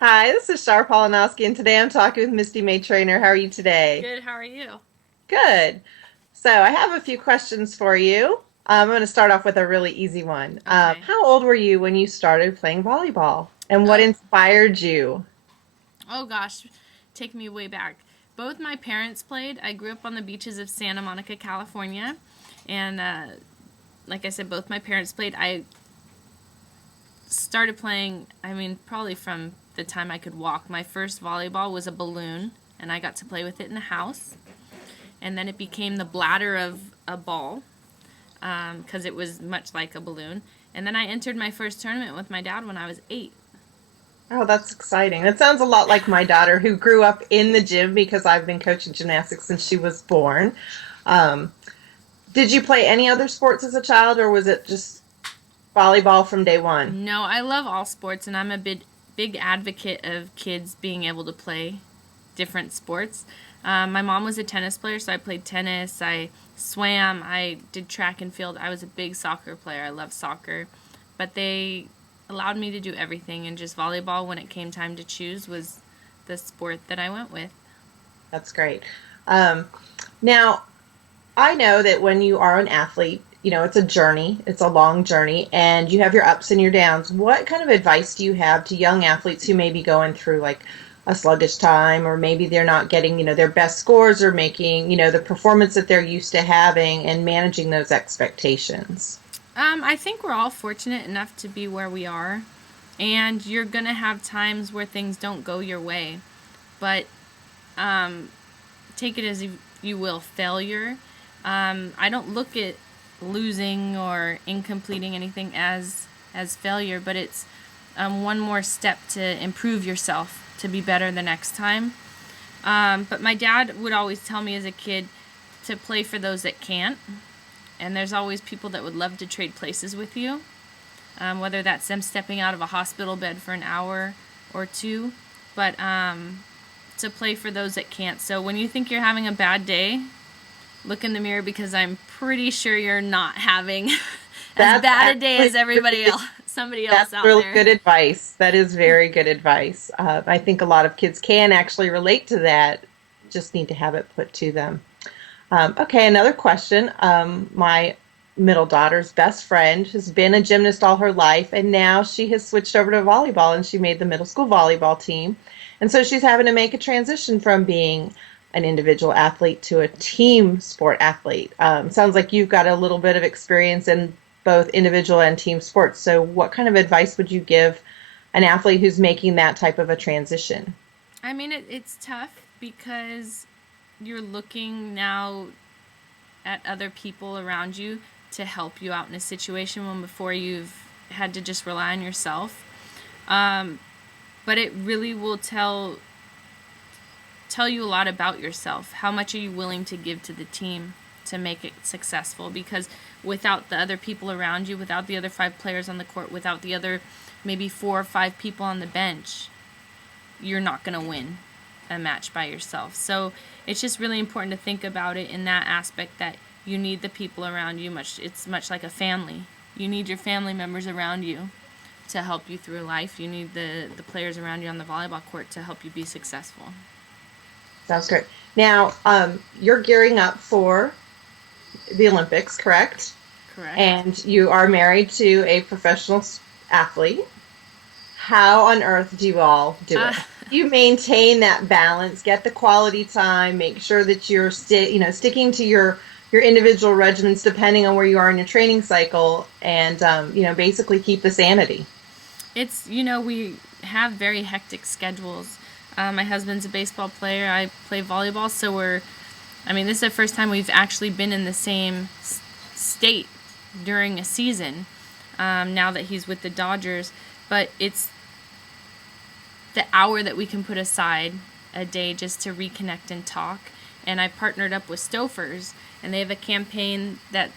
Hi, this is Char Polanosky, and today I'm talking with Misty May Treanor. How are you today? Good, how are you? Good. So, I have a few questions for you. I'm going to start off with a really easy one. Okay. How old were you when you started playing volleyball? And what Oh, inspired you? oh gosh, take me way back. Both my parents played. I grew up on the beaches of Santa Monica, California, and like I said, both my parents played. I started playing, probably from the time I could walk. My first volleyball was a balloon, and I got to play with it in the house. And then it became the bladder of a ball, because it was much like a balloon. And then I entered my first tournament with my dad when I was 8. Oh, that's exciting. That sounds a lot like my daughter who grew up in the gym because I've been coaching gymnastics since she was born. Um, did you play any other sports as a child, or was it just volleyball from day one? No, I love all sports, and I'm a big advocate of kids being able to play different sports. My mom was a tennis player, so I played tennis. I swam. I did track and field. I was a big soccer player. I love soccer, but they allowed me to do everything, and just volleyball, when it came time to choose, was the sport that I went with. That's great. Um, now, I know that when you are an athlete, it's a journey, it's a long journey, and you have your ups and your downs. What kind of advice do you have to young athletes who may be going through like a sluggish time, or maybe they're not getting, their best scores or making, the performance that they're used to having and managing those expectations? I think we're all fortunate enough to be where we are, and you're gonna have times where things don't go your way, but um, take it as you will failure. I don't look at losing or incompleting anything as failure, but it's one more step to improve yourself to be better the next time. But my dad would always tell me as a kid to play for those that can't, and there's always people that would love to trade places with you, whether that's them stepping out of a hospital bed for an hour or two, but to play for those that can't. So when you think you're having a bad day, look in the mirror, because I'm pretty sure you're not having as That's bad a day actually as everybody else, somebody else That's out really there. good advice. That is very good advice. I think a lot of kids can actually relate to that, just need to have it put to them. Okay, another question. My middle daughter's best friend has been a gymnast all her life, and now she has switched over to volleyball and she made the middle school volleyball team. And so she's having to make a transition from being an individual athlete to a team sport athlete. Sounds like you've got a little bit of experience in both individual and team sports. So, what kind of advice would you give an athlete who's making that type of a transition? It's tough because you're looking now at other people around you to help you out in a situation when before you've had to just rely on yourself. Um, but it really will tell you a lot about yourself. How much are you willing to give to the team to make it successful? Because without the other people around you, without the other 5 players on the court, without the other maybe 4 or 5 people on the bench, you're not going to win a match by yourself. So it's just really important to think about it in that aspect, that you need the people around you. It's much like a family. You need your family members around you to help you through life. You need the players around you on the volleyball court to help you be successful. Sounds great. Now, you're gearing up for the Olympics, correct? Correct. And you are married to a professional athlete. How on earth do you all do Uh, it? You maintain that balance, get the quality time, make sure that you're sticking to your individual regimens depending on where you are in your training cycle, and basically keep the sanity. we have very hectic schedules. My husband's a baseball player. I play volleyball, so this is the first time we've actually been in the same state during a season, now that he's with the Dodgers. But it's the hour that we can put aside a day just to reconnect and talk. And I partnered up with Stofers, and they have a campaign that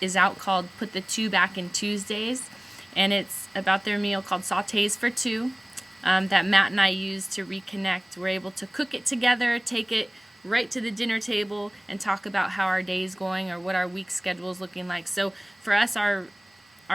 is out called Put the Two Back in Tuesdays. And it's about their meal called Sautés for Two, that Matt and I use to reconnect. We're able to cook it together, take it right to the dinner table, and talk about how our day's going or what our week schedule is looking like. So for us, our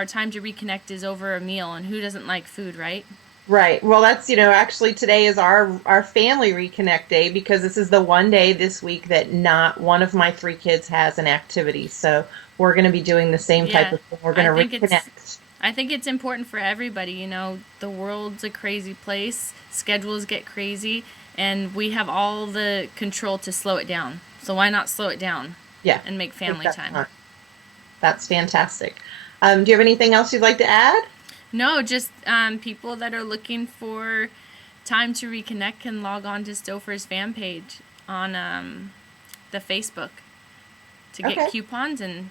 time to reconnect is over a meal, and who doesn't like food, right? Right. Well, that's, actually today is our family reconnect day because this is the one day this week that not one of my three kids has an activity. So we're going to be doing the same type Yeah, of thing. We're I going to think it's reconnect. I think it's important for everybody. You know, the world's a crazy place. Schedules get crazy, and we have all the control to slow it down. So why not slow it down Yeah. and make I think family that's time? fun. That's fantastic. Do you have anything else you'd like to add? No, just people that are looking for time to reconnect can log on to Stouffer's fan page on the Facebook to get Okay. coupons and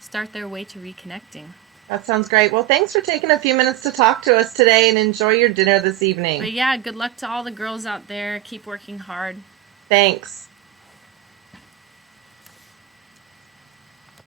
start their way to reconnecting. That sounds great. Well, thanks for taking a few minutes to talk to us today and enjoy your dinner this evening. But yeah, good luck to all the girls out there. Keep working hard. Thanks.